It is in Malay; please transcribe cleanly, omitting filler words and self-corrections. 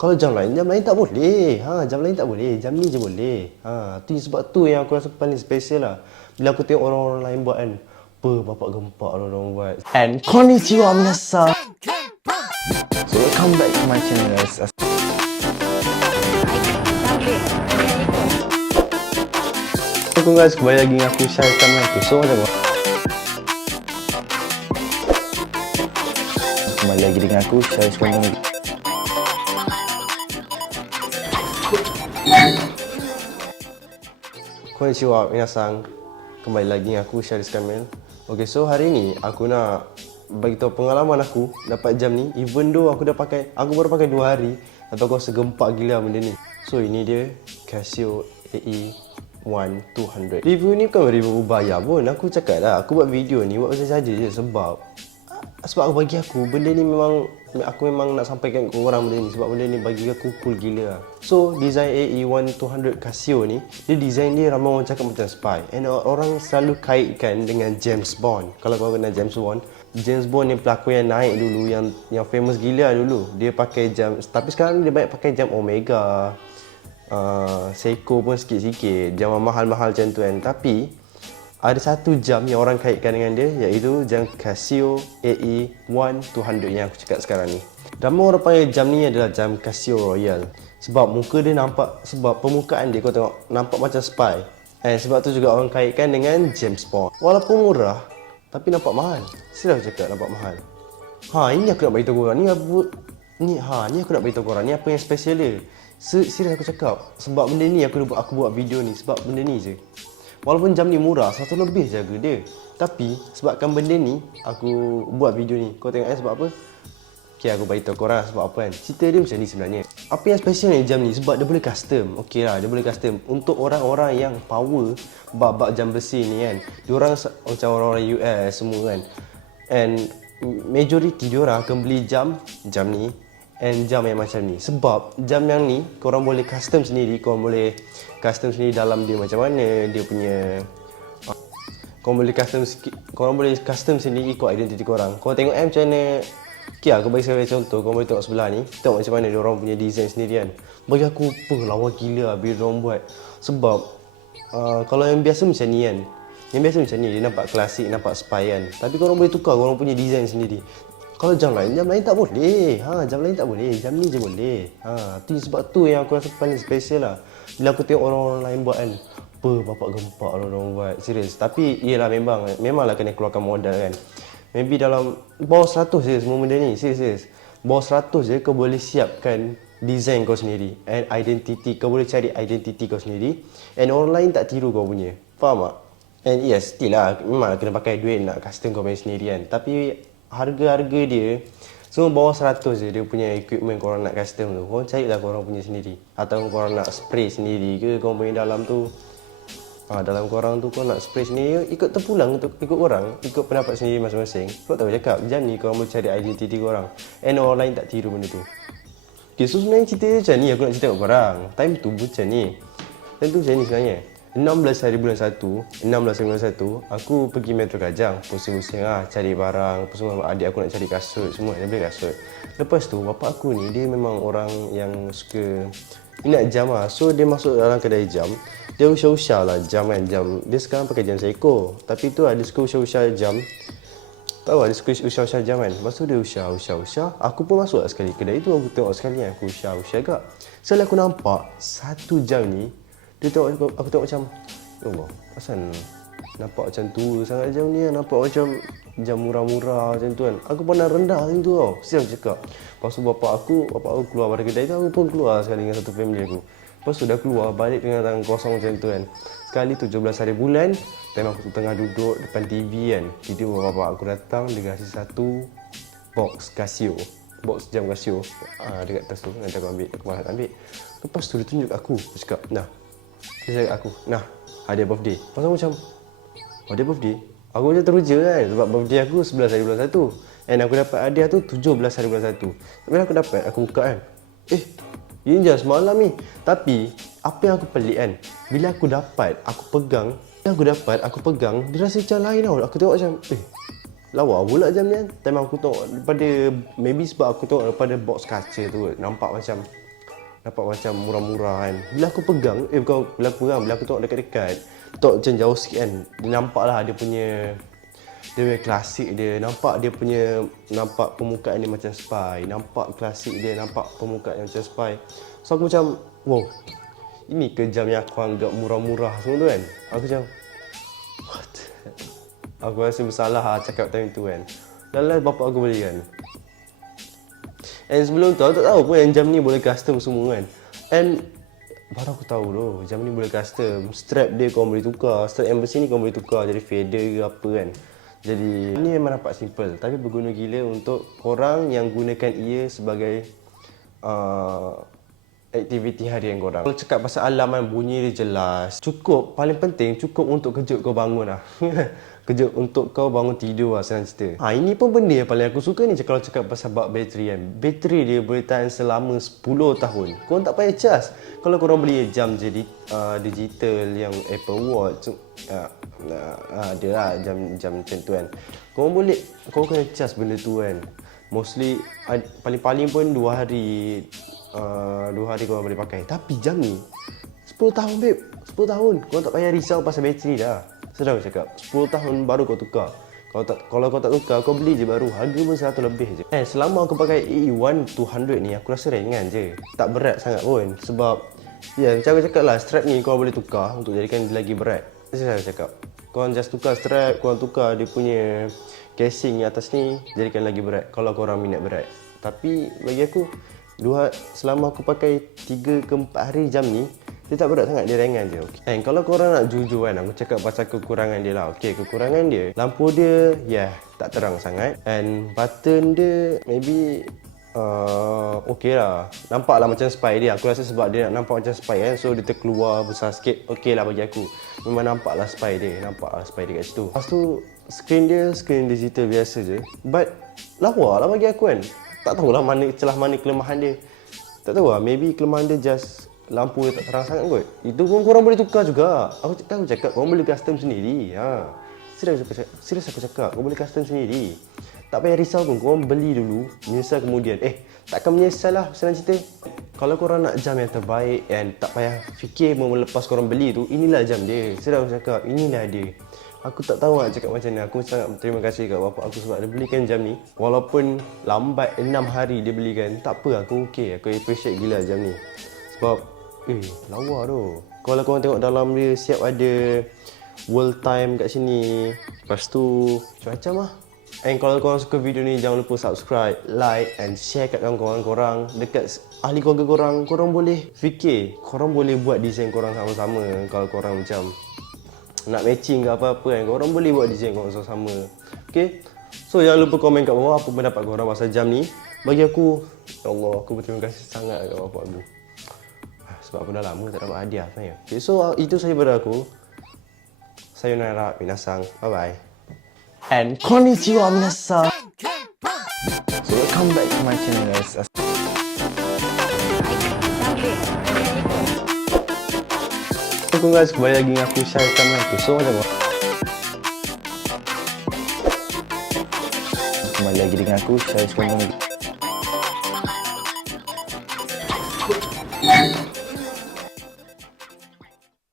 Kalau jam lain tak boleh. Jam lain tak boleh. Jam ni je boleh. Sebab tu yang aku rasa paling special lah. Bila aku tengok orang-orang lain buat kan. Bapak gempak orang buat. And konnichiwa minasan. So welcome back to my channel guys. Assalamualaikum guys, kembali lagi dengan aku Syahir Kamil. So macam mana? Kembali lagi dengan aku Syahir Kamil. Konnichiwa minasan. Kembali lagi dengan aku Syahir Kamil. Okay, so hari ni aku nak bagi tahu pengalaman aku dapat jam ni. Even though aku baru pakai 2 hari, tapi aku rasa gempak gila benda ni. So ini dia Casio AE1 200. Review ni bukan review bayar pun. Aku cakap lah, aku buat video ni buat macam saja je sebab bagi aku benda ni memang aku nak sampaikan ke orang benda ni sebab benda ni bagi aku cool gila lah. So design AE1 200 Casio ni, dia design dia ramai orang cakap macam spy, and orang selalu kaitkan dengan James Bond. Kalau kau kenal James Bond ni pelakon yang naik dulu, yang famous gila dulu. Dia pakai jam, tapi sekarang dia banyak pakai jam Omega, Seiko pun sikit-sikit, jam mahal-mahal macam tu kan. Tapi ada satu jam yang orang kaitkan dengan dia, iaitu jam Casio AE1 200 yang aku cakap sekarang ni. Ramai orang panggil jam ni adalah jam Casio Royal sebab muka dia nampak, sebab permukaan dia kau tengok nampak macam spy. Sebab tu juga orang kaitkan dengan James Bond. Walaupun murah tapi nampak mahal. Serius aku cakap nampak mahal. Ini aku nak beritahu korang. Ni aku nak beritahu korang. Ni apa yang special dia. Serius aku cakap. Sebab benda ni aku buat video ni sebab benda ni je. Walaupun jam ni murah, 100 lebih je harga dia. Tapi sebabkan benda ni aku buat video ni. Kau tengok sebab apa? Okay, aku beritahu korang sebab apa kan. Cerita dia macam ni sebenarnya. Apa yang special ni jam ni? Sebab dia boleh custom. Okay lah, dia boleh custom. Untuk orang-orang yang power bab jam besi ni kan. Diorang macam orang-orang US semua kan. And majority diorang akan beli jam ni and jam yang macam ni. Sebab jam yang ni korang boleh custom sendiri. Korang boleh custom sendiri dalam dia macam mana, dia punya korang boleh custom sendiri ikut identiti korang. Korang tengok macam mana. Okay, aku bagi saya contoh. Korang boleh tengok sebelah ni. Tengok macam mana dia orang punya design sendiri kan. Bagi aku lawa gila bila dia orang buat. Sebab kalau yang biasa macam ni kan, yang biasa macam ni dia nampak klasik, nampak spy kan. Tapi korang boleh tukar korang punya design sendiri. Kalau jam lain tak boleh. Jam lain tak boleh. Jam ni je boleh. Sebab tu yang aku rasa paling special lah. Bila aku tengok orang-orang lain buat kan. Bapak gempak orang buat. Serius. Tapi iyalah memanglah kena keluarkan modal kan. Maybe dalam bawah 100 je semua benda ni. Serius. Bawah 100 je kau boleh siapkan design kau sendiri. And identity. Kau boleh cari identity kau sendiri. And orang lain tak tiru kau punya. Faham tak? And yes, still lah. Memanglah kena pakai duit nak custom kau punya sendiri kan. Tapi harga-harga dia semua bawah 100 je dia punya equipment korang nak custom tu. Korang carilah korang punya sendiri. Atau korang nak spray sendiri ke, korang punya dalam tu dalam korang tu korang nak spray sendiri, ikut terpulang untuk ikut korang, ikut pendapat sendiri masing-masing. Kau tahu cakap jam ni korang boleh cari identiti korang, and orang lain tak tiru benda tu. Okay, so sebenarnya cerita macam ni aku nak cerita kat korang. Time tu macam ni sebenarnya 16 hari bulan 1, aku pergi Metro Kajang, pusing-pusing cari barang, semua adik aku nak cari kasut, semua dia beli kasut. Lepas tu bapak aku ni dia memang orang yang suka minat jam So dia masuk dalam kedai jam, dia usah-usah lah jam kan. Dia sekarang pakai jam Seiko, tapi tu ada suka usah-usah jam. Tahu dia suka usah-usah jam kan. Lepas tu dia usah. Aku pun masuk lah sekali kedai tu, aku tengok sekali kan, aku usah agak. Sekali aku nampak satu jam ni, aku tengok macam, ya Allah, asal nampak macam tua sangat jam ni, nampak macam jam murah-murah macam tu kan. Aku pandang rendah macam tu tau. Siap cakap. Lepas tu bapak aku keluar dari kedai tu, aku pun keluar sekali dengan satu family aku. Lepas tu dah keluar balik dengan tangan kosong macam tu kan. Sekali 17 hari bulan, time aku tengah duduk depan TV kan, tiba-tiba bapak aku datang, dia kasi satu box jam Casio dekat atas tu. Nanti aku malas ambil. Lepas tu dia tunjuk aku, dia cakap, dia cakap aku, hadiah birthday. Lepas aku macam, hadiah birthday? Aku macam teruja kan, sebab birthday aku 11 hari bulan 1. And aku dapat hadiah tu 17 hari bulan 1. Bila aku dapat, aku buka kan, ini jam semalam ni. Tapi apa yang aku pelik kan, bila aku dapat, aku pegang, dia rasa macam lain tau. Aku tengok macam, lawa pula jam ni kan. Time aku tengok daripada, maybe sebab aku tengok daripada box kaca tu, nampak macam dapat macam murah-murah kan. Bila aku pegang, bukan bila aku pegang, bila aku tengok dekat-dekat, tengok macam jauh sikit kan, dia nampak lah dia punya klasik dia, nampak permukaan dia macam spy, nampak klasik dia, nampak permukaan dia macam spy. So aku macam, wow, ini ke jam yang aku anggap murah-murah semua tu kan. Aku macam, what? Aku rasa bersalah lah cakap time tu kan. Lala bapak aku beli kan. And sebelum tu aku tak tahu pun yang jam ni boleh custom semua kan. And baru aku tahu tu, jam ni boleh custom. Strap dia kau boleh tukar, strap yang bersih ni kau boleh tukar jadi fader ke apa kan. Jadi ni memang nampak simple tapi berguna gila untuk orang yang gunakan ia sebagai aktiviti harian korang. Kalau cakap pasal alarm kan, bunyi dia jelas. Cukup, paling penting cukup untuk kejut kau bangun lah. Kejut untuk kau bangun tidur lah, senang cerita. Ini pun benda yang paling aku suka ni kalau cakap pasal bab bateri kan. Bateri dia boleh tahan selama 10 tahun. Korang tak payah cas. Kalau korang beli jam jadi digital yang Apple Watch, ada lah jam macam tu kan. Korang kena cas benda tu kan. Mostly, paling-paling pun 2 hari. 2 hari korang boleh pakai. Tapi jam ni 10 tahun babe, 10 tahun. Korang tak payah risau pasal bateri dah. Sedang aku cakap 10 tahun baru kau tukar. Kalau kau tak tukar, kau beli je baru. Harga pun 100 lebih je. Selama aku pakai AE1 200 ni, aku rasa ringan je. Tak berat sangat pun. Sebab macam aku cakap lah, strap ni kau boleh tukar untuk jadikan dia lagi berat. Saya cakap korang just tukar strap, korang tukar dia punya casing yang atas ni, jadikan lagi berat kalau korang minat berat. Tapi bagi aku, selama aku pakai 3 ke 4 hari jam ni, dia tak berat sangat, dia ringan je. Okay. Kalau korang nak jujur kan, aku cakap pasal kekurangan dia lah. Okay, kekurangan dia, lampu dia tak terang sangat. And button dia maybe okay lah. Nampak lah macam spy dia. Aku rasa sebab dia nak nampak macam spy kan, so dia terkeluar besar sikit. Okay lah bagi aku. Memang nampak lah spy dia. Nampak lah spy dia kat situ. Lepas tu, screen digital biasa je. But lawa lah bagi aku kan. Tak tahulah mana celah, mana kelemahan dia. Tak tahu lah, maybe kelemahan dia just lampu dia tak terang sangat kot. Itu pun korang boleh tukar juga. Aku cakap korang boleh custom sendiri. Serius aku cakap, korang boleh custom sendiri. Tak payah risau pun, korang beli dulu, menyesal kemudian. Takkan menyesal lah, senang cerita. Kalau korang nak jam yang terbaik and tak payah fikir melepas korang beli tu, inilah jam dia. Serius aku cakap, inilah dia. Aku tak tahu nak cakap macam ni. Aku sangat berterima kasih kat bapak aku sebab dia belikan jam ni. Walaupun lambat 6 hari dia belikan, tak apa, aku okey. Aku appreciate gila jam ni. Sebab lawa tu. Kalau korang tengok dalam dia, siap ada world time kat sini. Lepas tu macam-macam lah. And kalau korang suka video ni, jangan lupa subscribe, like and share kat kawan-kawan korang. Dekat ahli keluarga korang, korang boleh fikir, korang boleh buat design korang sama-sama. Kalau korang macam nak matching ke apa-apa kan, korang boleh buat design korang sama-sama. Okay, so jangan lupa komen kat bawah apa pendapat korang pasal jam ni. Bagi aku, ya Allah, aku berterima kasih sangat kat bapak aku. Sebab aku dah lama tak dapat hadiah sebenarnya. Okay, so itu sahaja daripada aku. Sayonara minasang, bye bye. And konnichiwa minasang. So welcome back to my channel guys. Assalamualaikum guys, kembali lagi dengan aku Syahir Kamil. So macam mana? Kembali lagi dengan aku Syahir Kamil.